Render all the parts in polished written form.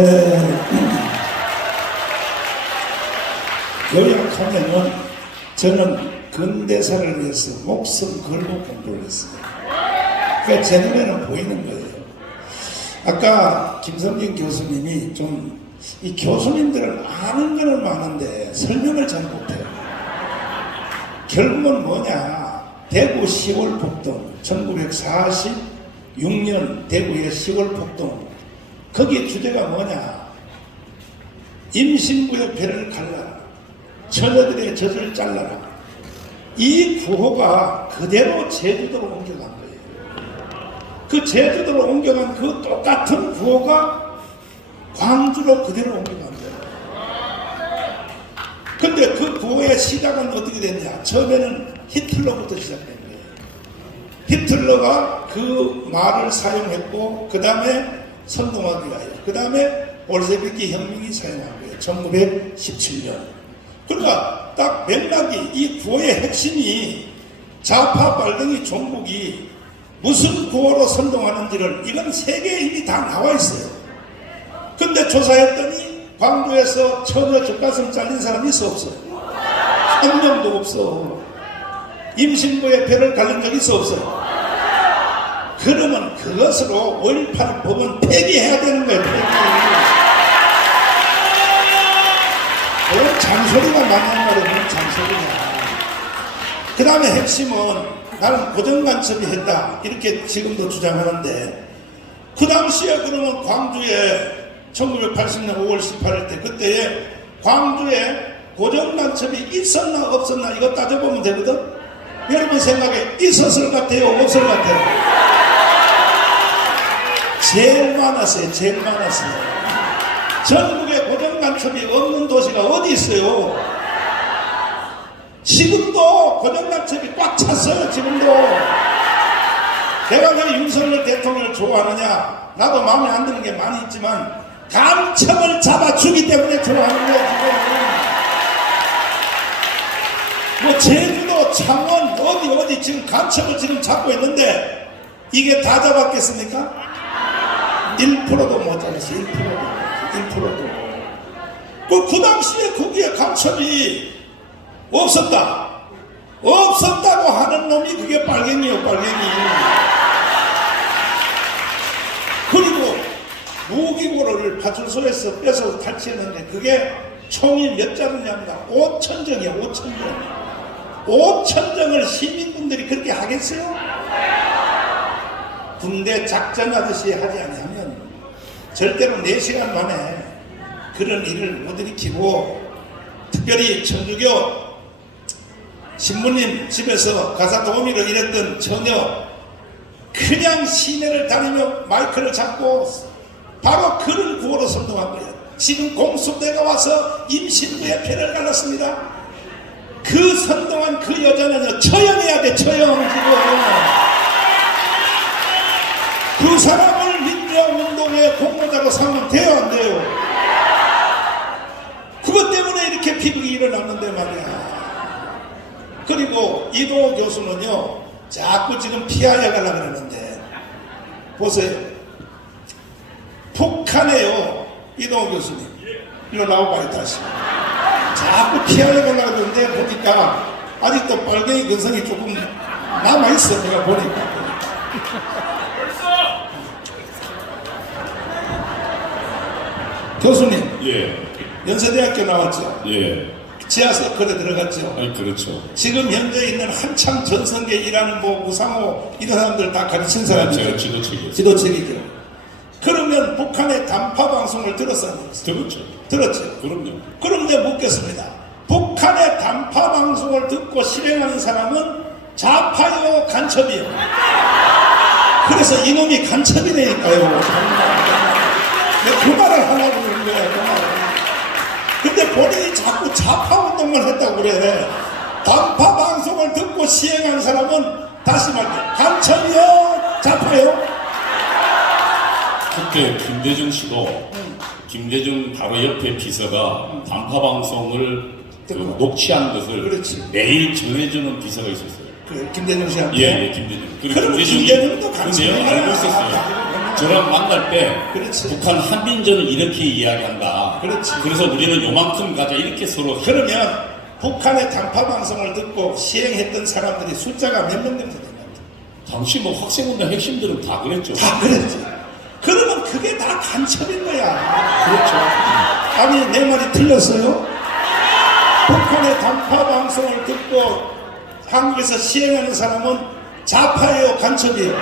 네. 요약하면은 저는 근대사를 위해서 목숨 걸고 공부를 했습니다. 그러니까 제 눈에는 보이는 거예요. 아까 김성진 교수님이 좀 이 교수님들은 아는 거는 많은데 설명을 잘 못해요. 결국은 뭐냐, 대구 10월 폭동, 1946년 대구의 10월 폭동, 거기에 주제가 뭐냐, 임신부의 배를 갈라라, 처녀들의 젖을 잘라라. 이 구호가 그대로 제주도로 옮겨간 거예요. 그 제주도로 옮겨간 그 똑같은 구호가 광주로 그대로 옮겨간 거예요. 근데 그 구호의 시작은 어떻게 됐냐, 처음에는 히틀러부터 시작된 거예요. 히틀러가 그 말을 사용했고, 그 다음에 선동하기 위하여, 그 다음에 볼셰비키 혁명이 사용한 거예요. 1917년. 그러니까 딱 맥락이, 이 구호의 핵심이 좌파 빨갱이 종북이 무슨 구호로 선동하는지를, 이건 세계에 이미 다 나와 있어요. 근데 조사했더니 광주에서 처녀 젖가슴 잘린 사람이 있어 없어요? 한 명도 없어. 임신부의 배를 갈린 적이 있어 없어요? 그러면 그것으로 5.18 법은 폐기해야 되는 거예요. 폐기. 그건 잔소리가 많은 말이면 잔소리야. 그 다음에 핵심은 나는 고정간첩이 했다, 이렇게 지금도 주장하는데, 그 당시에 그러면 광주에 1980년 5월 18일 때, 그때에 광주에 고정간첩이 있었나 없었나 이거 따져보면 되거든. 여러분 생각에 있었을 것 같아요, 없을 것 같아요? 제일 많았어요. 제일 많았어요. 전국에 고정간첩이 없는 도시가 어디 있어요? 지금도 고정간첩이 꽉 찼어요. 지금도. 내가 왜 윤석열 대통령을 좋아하느냐, 나도 마음에 안 드는 게 많이 있지만 간첩을 잡아주기 때문에 좋아하는 거야. 지금 뭐 제주도, 창원, 어디 지금 간첩을 지금 잡고 있는데 이게 다 잡았겠습니까? 1%도 못 잡았어. 1%도. 그 당시에 거기에 간첩이 없었다고 하는 놈이 그게 빨갱이요, 빨갱이. 그리고 무기고를 파출소에서 뺏어서 탈취했는데 그게 총이 몇 자루냐입니다. 5,000정이야, 5,000정. 5,000정을 시민분들이 그렇게 하겠어요? 군대 작전하듯이 하지 않으면 절대로 4시간 만에 그런 일을 못 일으키고, 특별히 천주교 신부님 집에서 가사 도우미로 일했던 처녀, 그냥 시내를 다니며 마이크를 잡고 바로 그런 구호로 선동한 거예요. 지금 공수대가 와서 임신부의 배를 갈랐습니다. 그 선동한 그 여자는요, 처형해야 돼. 처형. 지금 그 사람을 민주화운동의 공로자로 삼으면 돼요, 안 돼요? 그것 때문에 이렇게 비극이 일어났는데 말이야. 그리고 이도 교수는요, 자꾸 지금 피하려 가려고 그러는데, 보세요. 북한에요, 이동호 교수님, 일로 나와봐요. 다시. 자꾸 피하려 가려고 그러는데 보니까 아직도 빨갱이 근성이 조금 남아있어. 내가 보니까. 교수님, 예, 연세대학교 나왔죠? 예. 지하서클에 들어갔죠? 아니, 그렇죠. 지금 현재 있는 한참 전성기에 일하는 뭐 무상호 이런 사람들 다 가르친 사람이죠. 제가 지도책이었어요. 지도책이죠. 그러면 북한의 단파 방송을 들었어요? 들었죠. 들었죠. 그럼요. 그런데 묻겠습니다. 북한의 단파 방송을 듣고 실행하는 사람은 좌파요, 간첩이요? 그래서 이놈이 간첩이니까요. 내가 그 말을 하려고 그러는 거야. 그 말을. 근데 본인이 자꾸 좌파 운동을 했다고 그래. 단파 방송을 듣고 시행하는 사람은 다시 말해, 간첩이요, 좌파요? 그때 김대중 씨도 김대중 바로 옆에 비서가 단파 방송을 녹취한 것을 그렇지. 매일 전해주는 비서가 있었어요. 그 김대중 씨한테. 예, 김대중. 그럼 김대중도 그 간첩이야. 내용 알고 있었어요. 저랑 만날 때 그렇지. 북한 한빈전을 이렇게 이야기한다. 그렇지. 그래서 우리는 요만큼 가자 이렇게 서로 그러면 북한의 단파 방송을 듣고 시행했던 사람들이 숫자가 몇 명 정도 됩니까? 당시 뭐 학생운동 핵심들은 다 그랬죠. 다 그랬지. 그러면 그게 다 간첩인 거야. 그렇죠. 아니 내 말이 틀렸어요? 북한의 단파 방송을 듣고 한국에서 시행하는 사람은 좌파예요, 간첩이에요?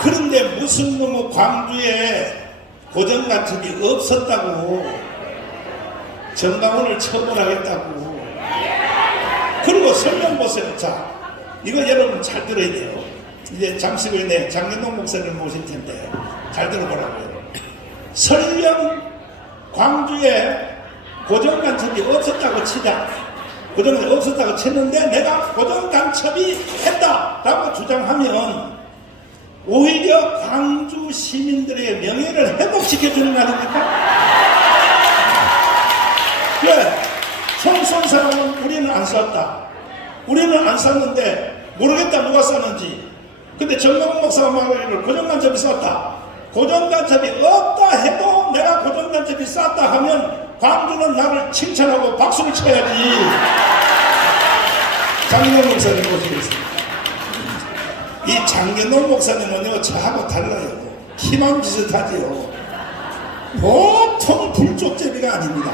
그런데 무슨 놈의 광주에 고정간첩이 없었다고 정강훈을 처벌하겠다고. 그리고 설명 보세요. 자, 이거 여러분 잘 들어야 돼요. 이제 잠시 후에 장현동 목사님 모실 텐데 잘 들어보라고요. 설령 광주에 고정간첩이 없었다고 치자. 고정간첩이 없었다고 쳤는데 내가 고정간첩이 했다라고 주장하면 오히려 광주 시민들의 명예를 회복시켜주는 거 아닙니까? 왜? 총 쏜 사람은 우리는 안 쐈다. 우리는 안 쐈는데 모르겠다 누가 쐈는지. 근데 정명훈 목사가 말하기를 고정간첩이 쐈다. 고정간첩이 없다 해도 내가 고정간첩이 쐈다 하면 광주는 나를 칭찬하고 박수를 쳐야지. 장gen동 목사님 모시겠습니다. 이 장gen동 목사님은요 저하고 달라요. 키만 비슷하지요. 보통 불족제비가 아닙니다.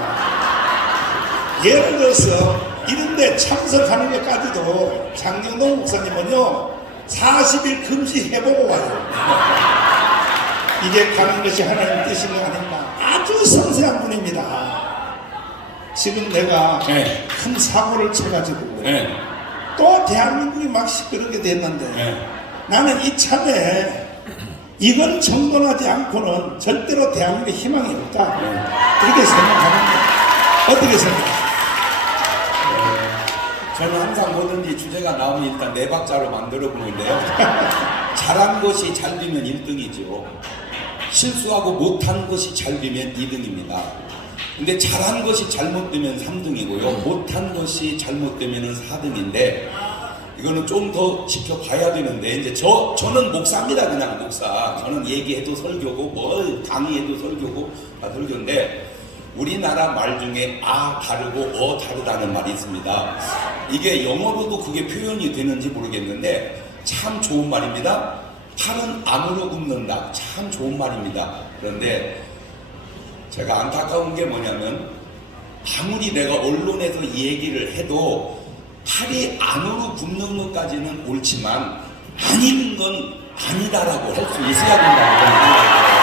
예를 들어서 이런데 참석하는 것까지도 장gen동 목사님은요 40일 금지 해보고 와요. 이게 가는 것이 하나님 뜻인 거 아닌가. 아주 섬세한 분입니다. 지금 내가 네. 큰 사고를 쳐가지고 네. 또 대한민국이 막 시끄럽게 됐는데 네. 나는 이참에 이건 정돈하지 않고는 절대로 대한민국에 희망이 없다. 그렇게 생각합니다. 어떻게 생각해요? 저는 항상 뭐든지 주제가 나오면 일단 네 박자로 만들어 보는데요. 잘한 것이 잘 되면 1등이죠. 실수하고 못한 것이 잘 되면 2등입니다. 근데 잘한 것이 잘못되면 3등이고요. 못한 것이 잘못되면 4등인데 이거는 좀 더 지켜봐야 되는데 이제 저는 목사입니다. 그냥 목사. 저는 얘기해도 설교고 뭐 강의해도 설교고 다 설교인데 우리나라 말 중에 아 다르고 다르다는 말이 있습니다. 이게 영어로도 그게 표현이 되는지 모르겠는데 참 좋은 말입니다. 팔은 암으로 굽는다. 참 좋은 말입니다. 그런데 제가 안타까운 게 뭐냐면 아무리 내가 언론에서 이 얘기를 해도 팔이 암으로 굽는 것까지는 옳지만 아닌 건 아니다라고 할 수 있어야 된다고 생각해요.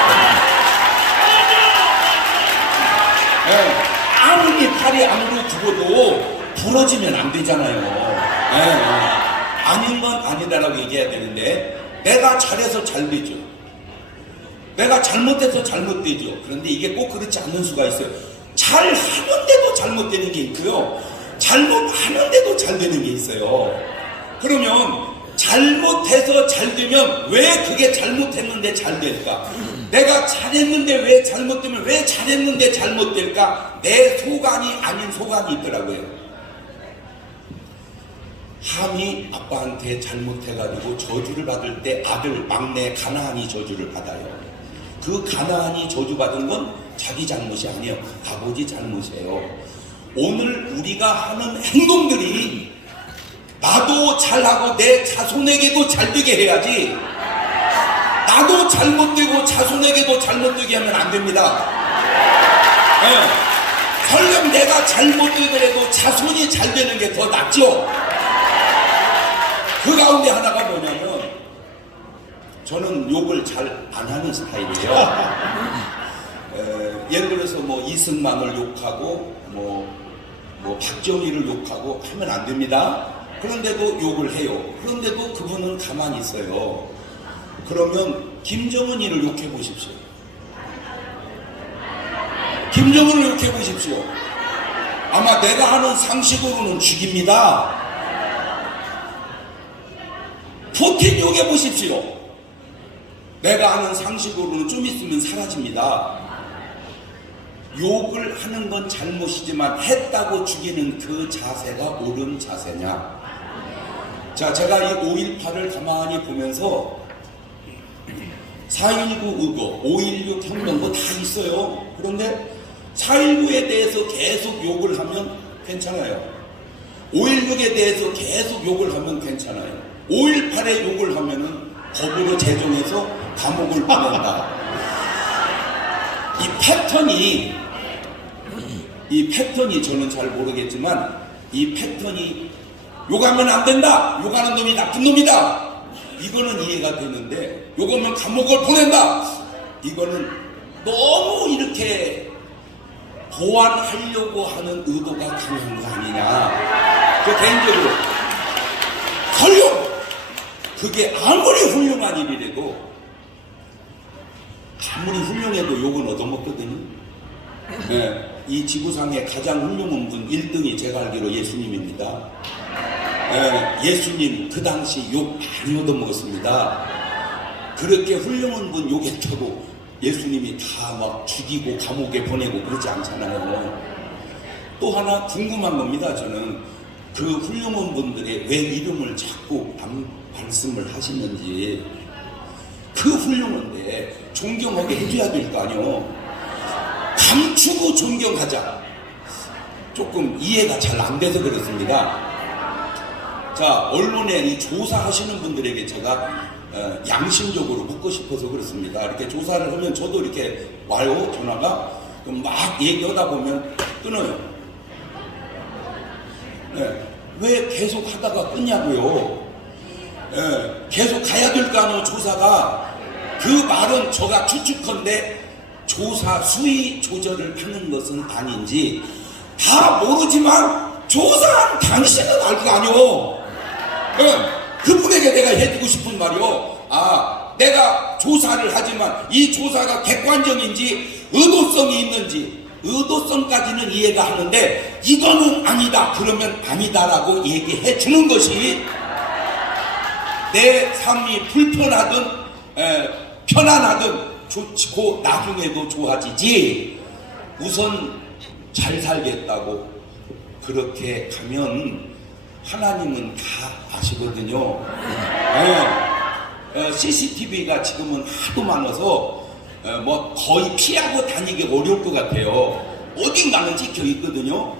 네, 아무리 팔이 암으로 굽어도 부러지면 안 되잖아요. 네, 아닌 건 아니다라고 얘기해야 되는데 내가 잘해서 잘 되죠. 내가 잘못해서 잘못되죠. 그런데 이게 꼭 그렇지 않는 수가 있어요. 잘하는데도 잘못되는 게 있고요. 잘못하는데도 잘 되는 게 있어요. 그러면 잘못해서 잘 되면 왜 그게 잘못했는데 잘 될까? 내가 잘했는데 왜 잘못되면 왜 잘했는데 잘못될까? 내 소관이 아닌 소관이 있더라고요. 함이 아빠한테 잘못해가지고 저주를 받을 때 아들 막내 가나안이 저주를 받아요. 그 가나안이 저주받은 건 자기 잘못이 아니에요. 아버지 잘못이에요. 오늘 우리가 하는 행동들이 나도 잘하고 내 자손에게도 잘되게 해야지 나도 잘못되고 자손에게도 잘못되게 하면 안 됩니다. 네. 설령 내가 잘못되더라도 자손이 잘되는 게 더 낫죠. 그 가운데 하나가 뭐냐면 저는 욕을 잘 안 하는 스타일이에요. 예를 들어서 뭐 이승만을 욕하고 뭐 박정희를 욕하고 하면 안 됩니다. 그런데도 욕을 해요. 그런데도 그분은 가만히 있어요. 그러면 김정은이를 욕해 보십시오. 김정은을 욕해 보십시오. 아마 내가 하는 상식으로는 죽입니다. 푸틴 욕해 보십시오. 내가 하는 상식으로는 좀 있으면 사라집니다. 욕을 하는 건 잘못이지만 했다고 죽이는 그 자세가 옳은 자세냐? 자, 제가 이 5.18을 가만히 보면서 4.19 의거, 5.16 혁명도 다 있어요. 그런데 4.19에 대해서 계속 욕을 하면 괜찮아요. 5.16에 대해서 계속 욕을 하면 괜찮아요. 5.18에 욕을 하면은 법으로 제정해서 감옥을 보낸다. 이 패턴이 저는 잘 모르겠지만 이 패턴이 욕하면 안 된다. 욕하는 놈이 나쁜 놈이다. 이거는 이해가 되는데 욕하면 감옥을 보낸다. 이거는 너무 이렇게 보완하려고 하는 의도가 강한 거 아니냐. 저 개인적으로 훌륭! 그게 아무리 훌륭한 일이라도 아무리 훌륭해도 욕은 얻어먹거든요. 네, 이 지구상에 가장 훌륭한 분 1등이 제가 알기로 예수님입니다. 네, 예수님 그 당시 욕 많이 얻어먹었습니다. 그렇게 훌륭한 분 욕했다고 예수님이 다 막 죽이고 감옥에 보내고 그러지 않잖아요. 또 하나 궁금한 겁니다. 저는 그 훌륭한 분들의 왜 이름을 자꾸 말씀을 하시는지. 그 훌륭한데 존경하게 해줘야 될 거 아니요. 감추고 존경하자. 조금 이해가 잘 안 돼서 그렇습니다. 자, 언론에 이 조사하시는 분들에게 제가 양심적으로 묻고 싶어서 그렇습니다. 이렇게 조사를 하면 저도 이렇게 와요, 전화가. 그럼 막 얘기하다 보면 끊어요. 네, 왜 계속 하다가 끊냐고요. 네, 계속 가야 될 거 아니에요, 조사가. 그 말은 제가 추측컨대 조사 수위 조절을 하는 것은 아닌지 다 모르지만 조사한 당신은 알 거 아니오. 그분에게 내가 해주고 싶은 말이요. 아, 내가 조사를 하지만 이 조사가 객관적인지 의도성이 있는지 의도성까지는 이해가 하는데 이거는 아니다. 그러면 아니다라고 얘기해 주는 것이 내 삶이 불편하든 편안하든 좋고 나중에도 좋아지지. 우선 잘 살겠다고 그렇게 가면 하나님은 다 아시거든요. CCTV가 지금은 하도 많아서 뭐 거의 피하고 다니기 어려울 것 같아요. 어딘가는 찍혀 있거든요.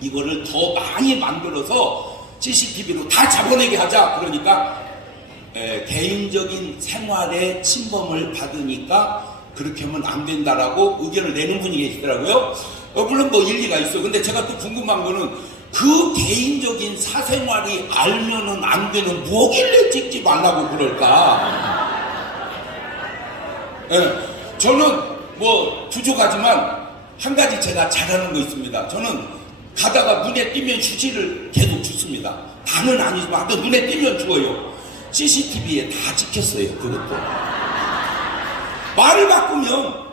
이거를 더 많이 만들어서 CCTV로 다 잡아내게 하자. 그러니까 개인적인 생활에 침범을 받으니까 그렇게 하면 안 된다라고 의견을 내는 분이 계시더라고요. 물론 뭐 일리가 있어. 근데 제가 또 궁금한 거는 그 개인적인 사생활이 알면은 안 되는 뭐길래 찍지 말라고 그럴까? 저는 뭐 부족하지만 한 가지 제가 잘하는 거 있습니다. 저는 가다가 눈에 띄면 휴지를 계속 줍습니다. 다는 아니지만 하여튼 눈에 띄면 주어요. CCTV에 다 찍혔어요. 그것도. 말을 바꾸면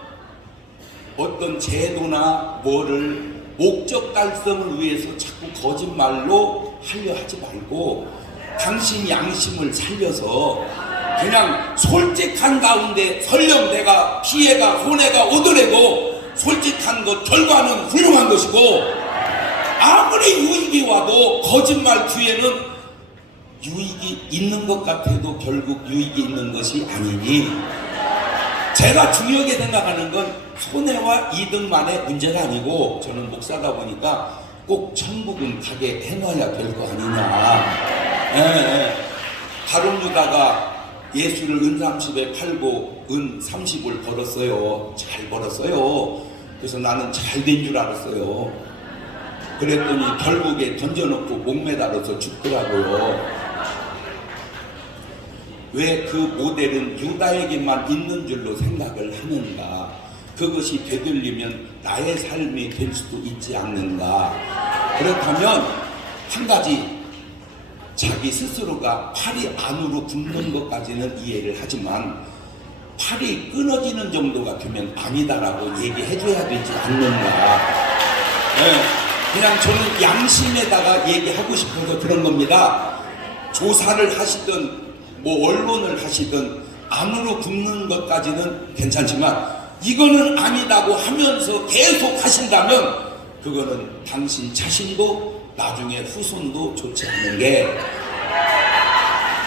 어떤 제도나 뭐를 목적 달성을 위해서 자꾸 거짓말로 하려 하지 말고 당신 양심을 살려서 그냥 솔직한 가운데 설령 내가 피해가 손해가 오더라도 솔직한 것 결과는 훌륭한 것이고 아무리 유익이 와도 거짓말 뒤에는 유익이 있는 것 같아도 결국 유익이 있는 것이 아니니 제가 중요하게 생각하는 건 손해와 이득만의 문제가 아니고 저는 목사다 보니까 꼭 천국은 가게 해놔야 될 거 아니냐. 다른 유다가 예수를 은 30에 팔고 은 30을 벌었어요. 잘 벌었어요. 그래서 나는 잘 된 줄 알았어요. 그랬더니 결국에 던져놓고 목매달아서 죽더라고요. 왜 그 모델은 유다에게만 있는 줄로 생각을 하는가? 그것이 되돌리면 나의 삶이 될 수도 있지 않는가? 그렇다면 한 가지 자기 스스로가 팔이 안으로 굽는 것까지는 이해를 하지만 팔이 끊어지는 정도가 되면 아니다라고 얘기해줘야 되지 않는가? 그냥 저는 양심에다가 얘기하고 싶어서 그런 겁니다. 조사를 하시든 뭐 언론을 하시든 안으로 굽는 것까지는 괜찮지만 이거는 아니다고 하면서 계속 하신다면 그거는 당신 자신도 나중에 후손도 좋지 않은 게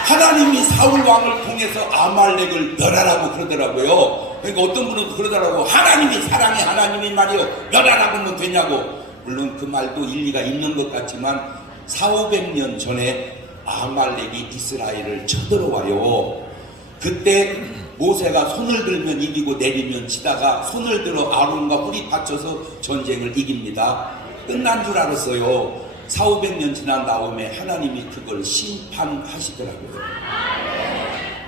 하나님이 사울 왕을 통해서 아말렉을 멸하라고 그러더라고요. 그러니까 어떤 분은 그러더라고. 하나님이 사랑해, 하나님이 말이요 멸하라고 하면 되냐고. 물론 그 말도 일리가 있는 것 같지만 400~500년 전에 아말렉이 이스라엘을 쳐들어와요. 그때 모세가 손을 들면 이기고 내리면 지다가 손을 들어 아론과 뿔이 받쳐서 전쟁을 이깁니다. 끝난 줄 알았어요. 400~500년 지난 다음에 하나님이 그걸 심판하시더라고요.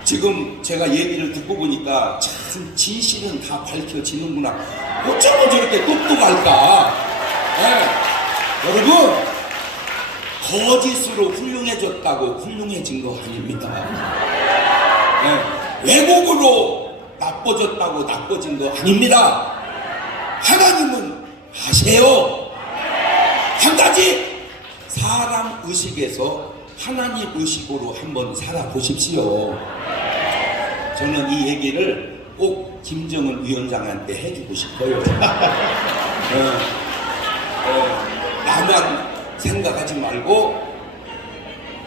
지금 제가 얘기를 듣고 보니까 참 진실은 다 밝혀지는구나. 어쩌면 저렇게 똑똑할까? 네. 여러분, 거짓으로 훌륭해졌다고 훌륭해진 거 아닙니다. 네. 왜곡으로 나빠졌다고 나빠진 거 아닙니다. 하나님은 아세요. 한 가지, 사람 의식에서 하나님 의식으로 한번 살아보십시오. 저는 이 얘기를 꼭 김정은 위원장한테 해주고 싶어요. 나만 생각하지 말고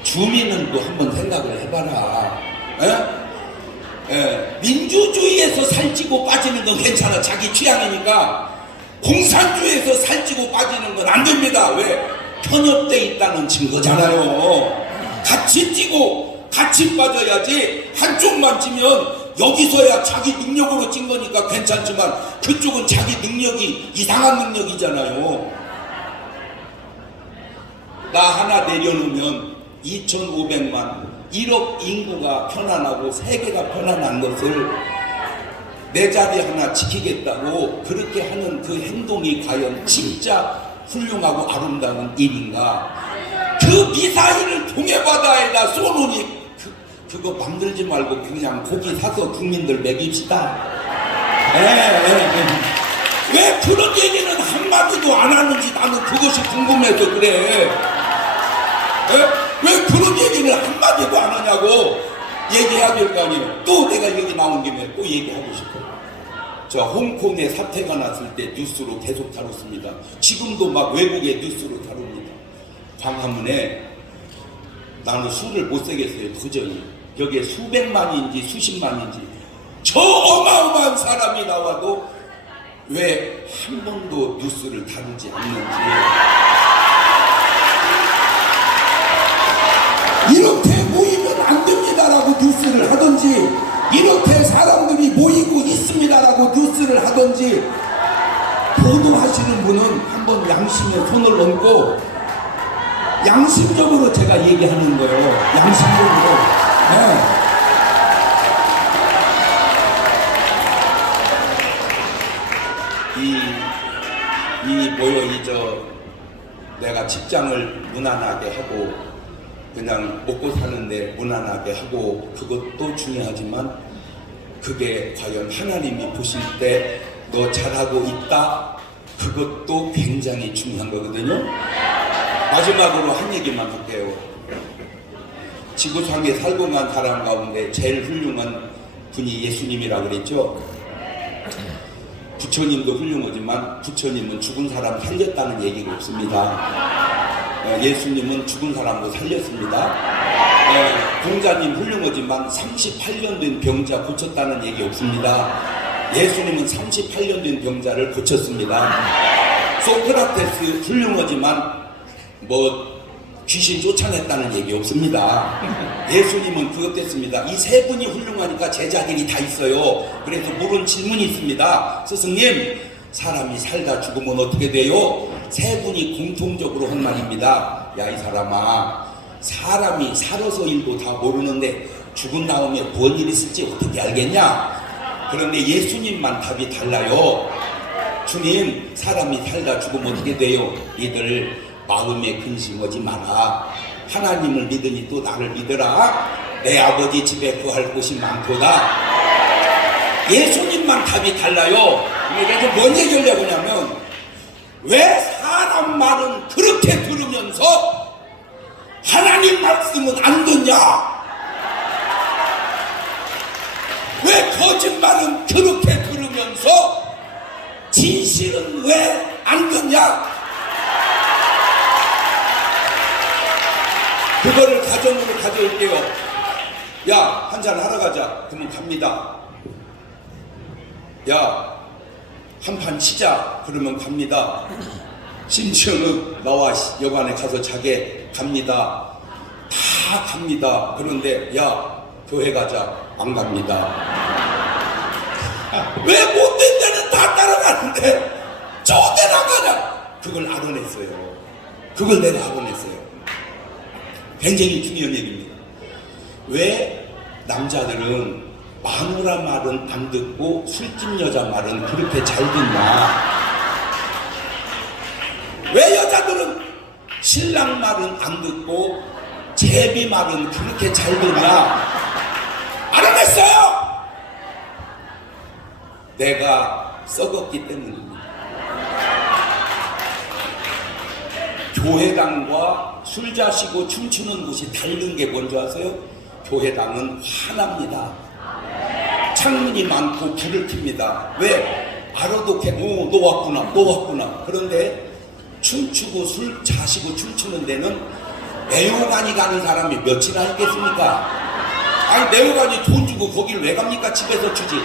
주민은 또 한번 생각을 해봐라. 민주주의에서 살찌고 빠지는 건 괜찮아. 자기 취향이니까. 공산주의에서 살찌고 빠지는 건 안 됩니다. 왜? 편협돼 있다는 증거잖아요. 같이 찌고 같이 빠져야지. 한쪽만 찌면 여기서야 자기 능력으로 찐 거니까 괜찮지만 그쪽은 자기 능력이 이상한 능력이잖아요. 나 하나 내려놓으면 2,500만 1억 인구가 편안하고 세계가 편안한 것을 내 자리 하나 지키겠다고 그렇게 하는 그 행동이 과연 진짜 훌륭하고 아름다운 일인가? 그 미사일을 동해바다에다 쏘놓으니 그거 만들지 말고 그냥 고기 사서 국민들 먹입시다. 왜 그런 얘기는 한마디도 안 하는지 나는 그것이 궁금해서 그래. 왜 그런 얘기를 한마디도 안 하냐고. 얘기해야 될 거 아니에요. 또 내가 여기 나온 김에 또 얘기하고 싶어요. 저 홍콩에 사태가 났을 때 뉴스로 계속 다뤘습니다. 지금도 막 외국의 뉴스로 다룹니다. 광화문에 나는 술을 못 세겠어요. 도저히. 여기에 수백만인지 수십만인지 저 어마어마한 사람이 나와도 왜 한 번도 뉴스를 다루지 않는지. 이렇게 모이면 안 됩니다라고 뉴스를 하든지, 이렇게 사람들이 모이고 있습니다라고 뉴스를 하든지, 보도하시는 분은 한번 양심에 손을 얹고 양심적으로 제가 얘기하는 거예요. 양심적으로. 내가 직장을 무난하게 하고 그냥 먹고 사는데 무난하게 하고 그것도 중요하지만 그게 과연 하나님이 보실 때 너 잘하고 있다, 그것도 굉장히 중요한 거거든요. 마지막으로 한 얘기만 할게요. 지구상에 살고 간 사람 가운데 제일 훌륭한 분이 예수님이라고 그랬죠. 부처님도 훌륭하지만 부처님은 죽은 사람 살렸다는 얘기가 없습니다. 예수님은 죽은 사람도 살렸습니다. 공자님 훌륭하지만 38년 된 병자 고쳤다는 얘기 없습니다. 예수님은 38년 된 병자를 고쳤습니다. 소크라테스 훌륭하지만 귀신 쫓아냈다는 얘기 없습니다. 예수님은 그것 됐습니다. 이 세 분이 훌륭하니까 제자들이 다 있어요. 그래서 물은 질문이 있습니다. 스승님, 사람이 살다 죽으면 어떻게 돼요? 세 분이 공통적으로 한 말입니다. 야, 이 사람아, 사람이 살아서 일도 다 모르는데 죽은 다음에 뭔 일이 있을지 어떻게 알겠냐? 그런데 예수님만 답이 달라요. 주님, 사람이 살다 죽으면 어떻게 돼요? 니들 마음에 근심하지 마라. 하나님을 믿으니 또 나를 믿으라. 내 아버지 집에 구할 곳이 많도다. 예수님만 답이 달라요. 그래서 뭔 얘기를 해보냐면, 왜 사람 말은 그렇게 들으면서 하나님 말씀은 안 듣냐? 왜 거짓말은 그렇게 들으면서 진실은 왜 안 듣냐? 그거를 가정으로 가져올게요. 야, 한잔 하러 가자. 그러면 갑니다. 야, 한 판 치자. 그러면 갑니다. 심지어는 나와 여관에 가서 자게 갑니다. 다 갑니다. 그런데 야, 교회 가자. 안 갑니다. 왜 못된 데는 다 따라가는데 좋은 데는 안 가냐? 그걸 알아냈어요. 그걸 내가 알아냈어요. 굉장히 중요한 얘기입니다. 왜 남자들은 마누라 말은 안 듣고 술집 여자 말은 그렇게 잘 듣나? 왜 여자들은 신랑 말은 안 듣고 제비 말은 그렇게 잘 듣나? 알아냈어요! 내가 썩었기 때문입니다. 교회당과 술 자시고 춤추는 곳이 다른 게 뭔지 아세요? 교회당은 화납니다. 창문이 많고 불을 켭니다. 왜? 알아도 너 왔구나, 너 왔구나. 그런데 춤추고 술 자시고 춤추는 데는 내호관이 가는 사람이 몇이나 있겠습니까? 아니, 내호관이 돈 주고 거길 왜 갑니까? 집에서 추지.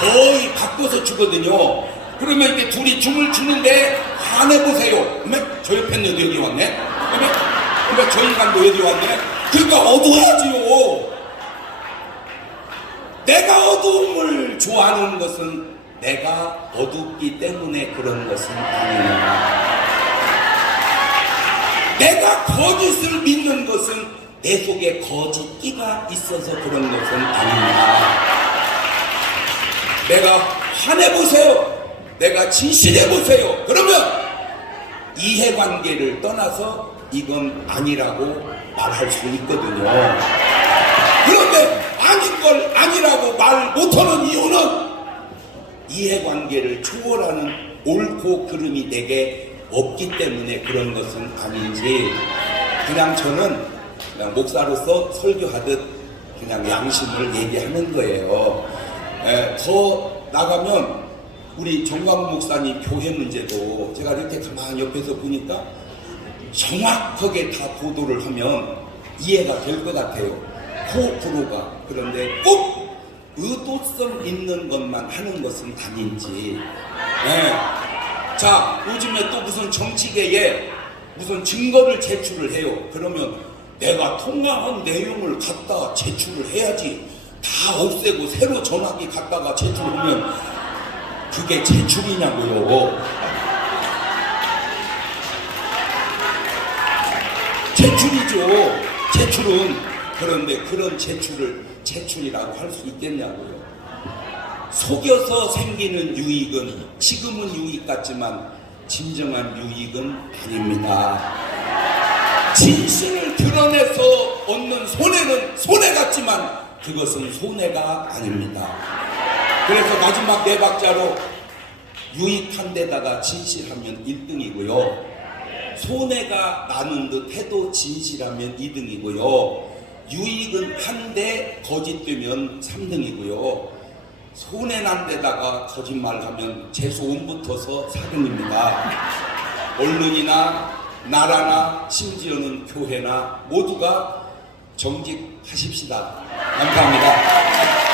거의 바꿔서 추거든요. 그러면 이렇게 둘이 춤을 추는데 화내보세요. 그러면 저 옆에 애도 여기 왔네? 그러면 저 인간도 여기 왔네? 그러니까 어두워야지요. 내가 어두움을 좋아하는 것은 내가 어둡기 때문에 그런 것은 아니냐. 내가 거짓을 믿는 것은 내 속에 거짓기가 있어서 그런 것은 아니냐. 내가 화내보세요. 내가 진실해보세요. 그러면 이해관계를 떠나서 이건 아니라고 말할 수 있거든요. 그런데 아닌 걸 아니라고 말 못하는 이유는 이해관계를 초월하는 옳고 그름이 내게 없기 때문에 그런 것은 아닌지, 그냥 저는 그냥 목사로서 설교하듯 그냥 양심을 얘기하는 거예요. 더 나가면 우리 정광 목사님 교회 문제도 제가 이렇게 가만히 옆에서 보니까 정확하게 다 보도를 하면 이해가 될 것 같아요. 호불호가. 그런데 꼭 의도성 있는 것만 하는 것은 아닌지. 자, 요즘에 또 무슨 정치계에 무슨 증거를 제출을 해요. 그러면 내가 통화한 내용을 갖다 제출을 해야지. 다 없애고 새로 전화기 갖다가 제출하면 그게 제출이냐고요. 제출이죠. 제출은. 그런데 그런 제출을 제출이라고 할 수 있겠냐고요. 속여서 생기는 유익은 지금은 유익 같지만 진정한 유익은 아닙니다. 진실을 드러내서 얻는 손해는 손해 같지만 그것은 손해가 아닙니다. 그래서 마지막 네 박자로 유익한 데다가 진실하면 1등이고요. 손해가 나는 듯 해도 진실하면 2등이고요. 유익은 한데 거짓되면 3등이고요. 손해난 데다가 거짓말하면 재수온 붙어서 4등입니다. 언론이나 나라나 심지어는 교회나 모두가 정직하십시다. 감사합니다.